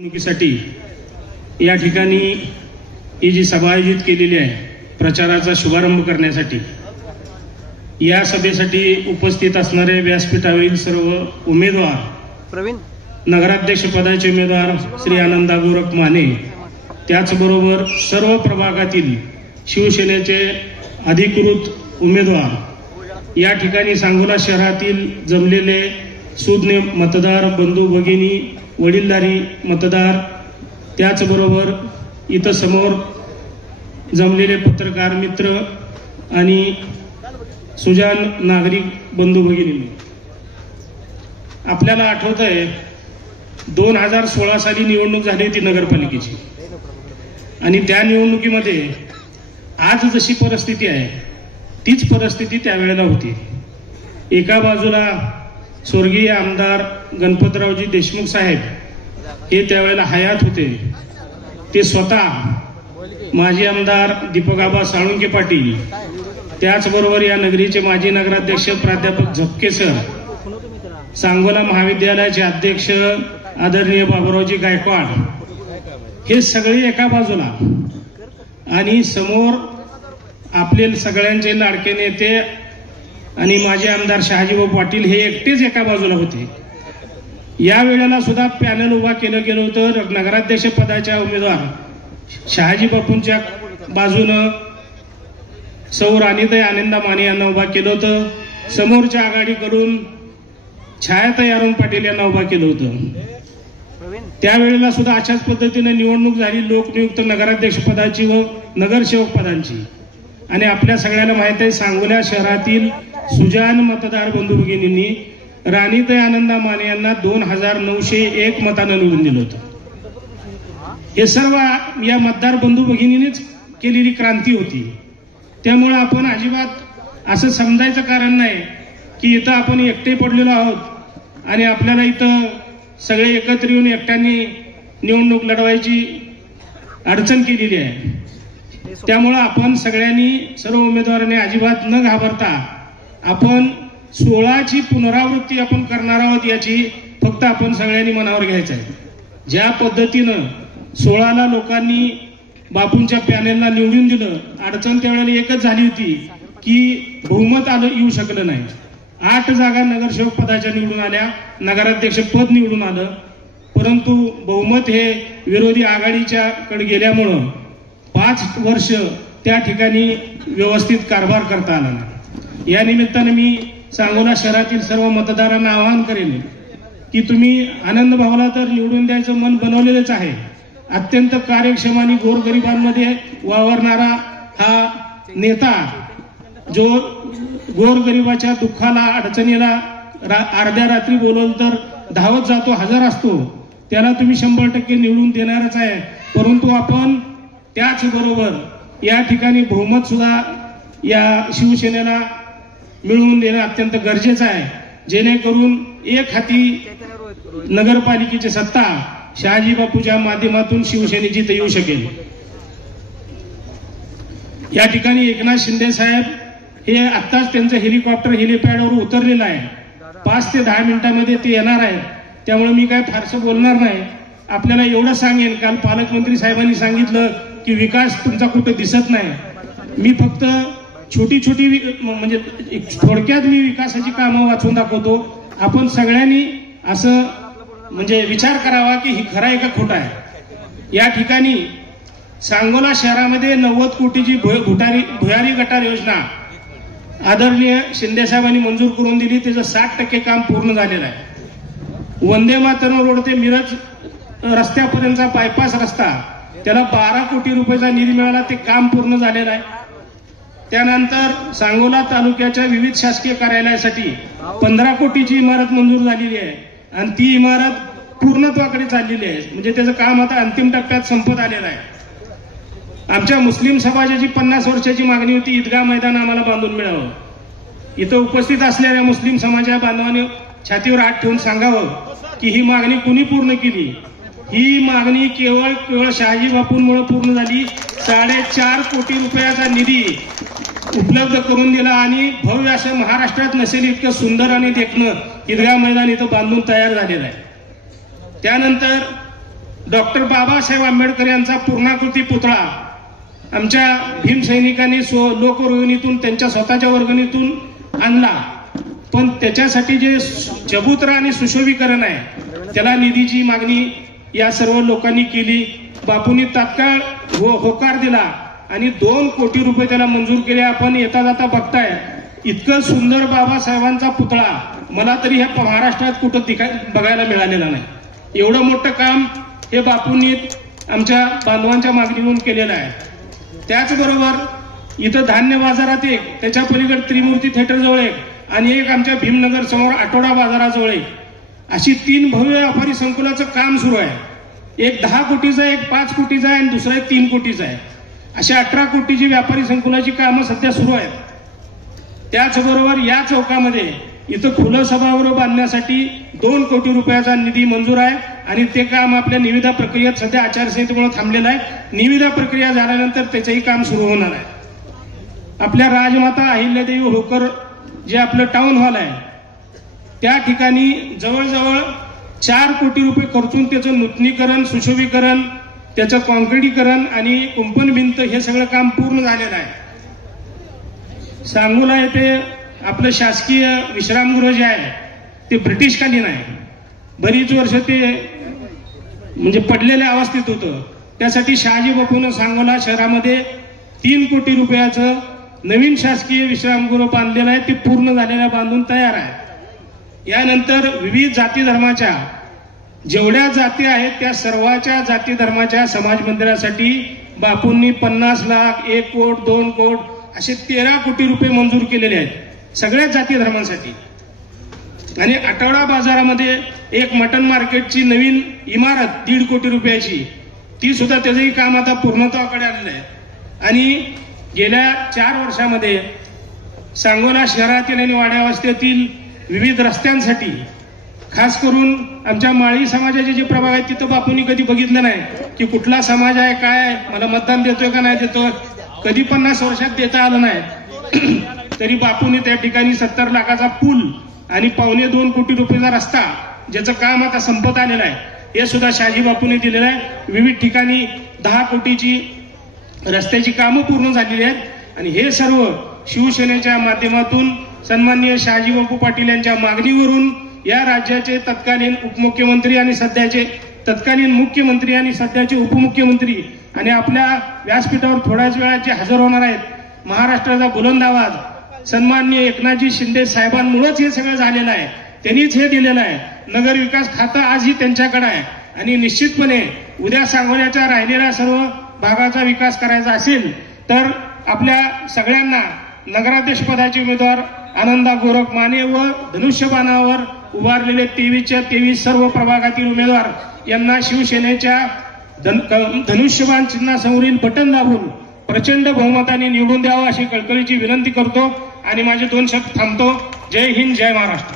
निवडणुकीसाठी या ठिकाणी ही जी सभा आयोजित केलेली आहे प्रचाराचा शुभारंभ करण्यासाठी, या सभेसाठी उपस्थित असणारे व्यासपीठावरील सर्व उमेदवार, नगराध्यक्ष पदाचे उमेदवार श्री आनंदा गोरख माने, त्याचबरोबर सर्व प्रभागातील शिवसेनेचे अधिकृत उमेदवार, या ठिकाणी सांगोला शहरातील जमलेले सुज्ञ मतदार बंधू भगिनी, वडीलधारी मतदार, त्याचबरोबर इथं समोर जमलेले पत्रकार मित्र आणि सुजान नागरिक बंधू भगिनी, आपल्याला आठवत आहे 2016 साली निवडणूक झाली होती नगरपालिकेची, आणि त्या निवडणुकीमध्ये आज जशी परिस्थिती आहे तीच परिस्थिती त्यावेळेला होती. एका बाजूला स्वर्गीय आमदार गणपतरावजी देशमुख साहेब हे त्यावेळेला हयात होते. ते स्वतः माजी आमदार दीपकआबा साळुंके पाटील, त्याचबरोबर या नगरीचे माजी नगराध्यक्ष प्राध्यापक झपके सर, सांगोला महाविद्यालयाचे अध्यक्ष आदरणीय बाबुरावजी गायकवाड, हे सगळे एका बाजूला, आणि समोर आपले सगळ्यांचे लाडके नेते आणि माजी आमदार शहाजीभाऊ पाटील हे एकटेच एका बाजूला होते. या वेळेला सुद्धा पॅनल उभा केलं गेलं होतं. नगराध्यक्ष पदाच्या उमेदवार शहाजी बापूंच्या बाजूनं सौ राणीताई आनंदा माने यांना उभा केलं होतं. समोरच्या आघाडीकडून छायाताई अरुण पाटील यांना उभा केलं होतं. त्यावेळेला सुद्धा अशाच पद्धतीने निवडणूक झाली लोकनियुक्त नगराध्यक्ष पदाची व नगरसेवक पदांची. आणि आपल्या सगळ्यांना माहिती आहे, सांगोला शहरातील सुजान मतदार बंधू भगिनींनी राणीताई आनंदा माने यांना 2901 मतांना निवडून दिलं होतं. हे सर्व या मतदार बंधू भगिनीनेच केलेली क्रांती होती. त्यामुळे आपण अजिबात असं समजायचं कारण नाही की इथं आपण एकटे पडलेलो आहोत आणि आपल्याला इथं सगळे एकत्र येऊन एकट्याने निवडणूक लढवायची अडचण केलेली आहे. त्यामुळे आपण सगळ्यांनी, सर्व उमेदवारांनी अजिबात न घाबरता आपण 16ची पुनरावृत्ती आपण करणार आहोत याची फक्त आपण सगळ्यांनी मनावर घ्यायचं आहे. ज्या पद्धतीनं 16ला लोकांनी बापूंच्या पॅनेलला निवडून दिलं, अडचण त्यावेळेला एकच झाली होती की बहुमत येऊ शकलं नाही. 8 जागा नगरसेवक पदाच्या निवडून आल्या, नगराध्यक्ष पद निवडून आलं, परंतु बहुमत हे विरोधी आघाडीच्या कडे गेल्यामुळं 5 वर्ष त्या ठिकाणी व्यवस्थित कारभार करता आला नाही. या निमित्ताने मी सांगोला शहरातील सर्व मतदारांना आवाहन करेन की तुम्ही आनंद भाऊला तर निवडून द्यायचं मन बनवलेलंच आहे. अत्यंत कार्यक्षम आणि गोरगरिबांमध्ये वावरणारा हा नेता, जो गोरगरिबाच्या दुःखाला, अडचणीला अर्ध्या रात्री बोलवलं तर धावत जातो, हजर असतो, त्याला तुम्ही 100% निवडून देणारच आहे. परंतु आपण त्याचबरोबर या ठिकाणी बहुमत सुद्धा या शिवसेनेला मिळवून देणं अत्यंत गरजेचं आहे, जेणेकरून एक हाती नगरपालिकेची सत्ता शहाजी बापूच्या माध्यमातून शिवसेनेची येऊ शकेल. या ठिकाणी एकनाथ शिंदे साहेब हे आत्ताच त्यांचं हेलिकॉप्टर हेलिपॅडवर उतरलेलं आहे. 5 ते 10 मिनिटांमध्ये ते येणार आहेत. त्यामुळे मी काय फारसं बोलणार नाही. आपल्याला एवढं सांगेन, काल पालकमंत्री साहेबांनी सांगितलं की विकास तुमचा कुठे दिसत नाही. मी फक्त छोटी म्हणजे थोडक्यात मी विकासाची कामं वाचून दाखवतो. आपण सगळ्यांनी असं म्हणजे विचार करावा की ही खरं आहे का खोटं आहे. या ठिकाणी सांगोला शहरामध्ये 90 कोटीची भुयारी गटार योजना आदरणीय शिंदे साहेबांनी मंजूर करून दिली. त्याचं 60% काम पूर्ण झालेलं आहे. वंदे मातरम रोड ते मिरज रस्त्यापर्यंतचा बायपास रस्ता, त्याला 12 कोटी रुपयाचा निधी मिळाला, ते काम पूर्ण झालेलं आहे. त्यानंतर सांगोला तालुक्याच्या विविध शासकीय कार्यालयासाठी 15 कोटीची इमारत मंजूर झालेली आहे आणि ती इमारत पूर्णत्वाकडे चाललेली आहे. म्हणजे त्याचं काम आता अंतिम टप्प्यात संपत आलेलं आहे. आमच्या मुस्लिम समाजाची 50 वर्षाची मागणी होती, ईदगाह मैदान आम्हाला बांधून मिळावं. इथं उपस्थित असलेल्या मुस्लिम समाजा बांधवांनी छातीवर हात ठेवून सांगावं की ही मागणी कुणी पूर्ण केली. ही मागणी केवळ शहाजी बापूंमुळे पूर्ण झाली. 4.5 कोटी रुपयाचा निधी उपलब्ध करून दिला आणि भव्य असं महाराष्ट्रात नसेल इतकं सुंदर आणि देखणं ईदगाह मैदान इथं बांधून तयार झालेलं आहे. त्यानंतर डॉक्टर बाबासाहेब आंबेडकर यांचा पूर्णाकृती पुतळा आमच्या भीमसैनिकांनी लोकवर्गणीतून त्यांच्या स्वतःच्या वर्गणीतून आणला, पण त्याच्यासाठी जे चबुतरा आणि सुशोभीकरण आहे त्याला निधीची मागणी या सर्व लोकांनी केली. बापूंनी तात्काळ होकार दिला आणि 2 कोटी रुपये त्याला मंजूर केले. आपण येता जाता बघताय इतकं सुंदर बाबासाहेबांचा पुतळा मला तरी ह्या महाराष्ट्रात कुठं बघायला मिळालेला नाही. एवढं मोठं काम हे बापूंनी आमच्या बांधवांच्या मागणीवरून केलेलं आहे. त्याचबरोबर इथं धान्य बाजारात एक, त्याच्या पलीकडे त्रिमूर्ती थिएटर जवळ एक आणि एक आमच्या भीमनगर समोर आठवडा बाजाराजवळ एक, अशी 3 भव्य व्यापारी संकुलाचं काम सुरू आहे. एक 10 कोटीचा, एक 5 कोटीचा आहे आणि दुसरा एक 3 कोटीचा आहे. अशा 18 कोटीची व्यापारी संकुलाची कामं सध्या सुरू आहेत. त्याचबरोबर या चौकामध्ये इथं खुलं सभागृह बांधण्यासाठी 2 कोटी रुपयाचा निधी मंजूर आहे आणि ते काम आपल्या निविदा प्रक्रियेत सध्या आचारसंहितेमुळे थांबलेलं आहे. निविदा प्रक्रिया झाल्यानंतर त्याचंही काम सुरू होणार आहे. आपल्या राजमाता अहिल्यादेवी होळकर जे आपलं टाउन हॉल आहे त्या ठिकाणी जवळजवळ 4 कोटी रुपये खर्चून त्याचं नूतनीकरण, सुशोभीकरण, त्याचं कॉन्क्रिटीकरण आणि कुंपण भिंत हे सगळं काम पूर्ण झालेलं आहे. सांगोला येथे आपलं शासकीय विश्रामगृह जे आहे ते ब्रिटिशकालीन आहे. बरीच वर्ष ते म्हणजे पडलेल्या अवस्थेत होतं. त्यासाठी शहाजी बापूंनी सांगोला शहरामध्ये 3 कोटी रुपयाचं नवीन शासकीय विश्रामगृह बांधलेलं आहे. ते पूर्ण झालेलं बांधून तयार आहे. यानंतर विविध जाती धर्माच्या जेवढ्या जाती आहेत त्या सर्वाच्या जाती धर्माच्या समाज मंदिरासाठी बापूंनी 50 लाख, 1 कोट, 2 कोट असे 13 कोटी रुपये मंजूर केलेले आहेत सगळ्याच जाती धर्मांसाठी. आणि आठवडा बाजारामध्ये एक मटन मार्केटची नवीन इमारत 1.5 कोटी रुपयाची, ती सुद्धा त्याचंही काम आता पूर्णत्वाकडे आलेलं आहे. आणि गेल्या 4 वर्षामध्ये सांगोला शहरातील आणि वाड्या वस्त्यातील विविध रस्त्यांसाठी, खास करून आमच्या माळी समाजाचे जे प्रभाग आहेत तिथं बापूंनी कधी बघितलं नाही की कुठला समाज आहे, काय आहे, मला मतदान देतोय का नाही देतोय, कधी 50 वर्षात देता आलं नाही. तरी बापूंनी त्या ठिकाणी 70 लाखाचा पूल आणि 2.25 कोटी रुपयाचा रस्ता, ज्याचं काम आता संपत आलेलं आहे, हे सुद्धा शहाजी बापूंनी दिलेलं आहे. विविध ठिकाणी 10 कोटीची रस्त्याची कामं पूर्ण झालेली आहेत. आणि हे सर्व शिवसेनेच्या माध्यमातून सन्माननीय शहाजी बापू पाटील यांच्या मागणीवरून या राज्याचे तत्कालीन उपमुख्यमंत्री आणि सध्याचे तत्कालीन मुख्यमंत्री आणि सध्याचे उपमुख्यमंत्री आणि आपल्या व्यासपीठावर थोड्याच वेळात जे हजर होणार आहेत, महाराष्ट्राचा बुलंद आवाज सन्माननीय एकनाथजी शिंदे साहेबांमुळेच हे सगळं झालेलं आहे. त्यांनीच हे दिलेलं आहे. नगर विकास खातं आजही त्यांच्याकडे आहे आणि निश्चितपणे उद्या सांगोल्याच्या राहिलेल्या सर्व भागाचा विकास करायचा असेल तर आपल्या सगळ्यांना नगराध्यक्ष पदाचे उमेदवार आनंदा गोरख माने व धनुष्यबाणावर उभारलेले 23च्या 23 सर्व प्रभागातील उमेदवार यांना शिवसेनेच्या धनुष्यबाण चिन्हासमोरील बटन दाबून प्रचंड बहुमताने निवडून द्यावं अशी कळकळीची विनंती करतो आणि माझे 2 शब्द थांबतो. जय हिंद, जय महाराष्ट्र.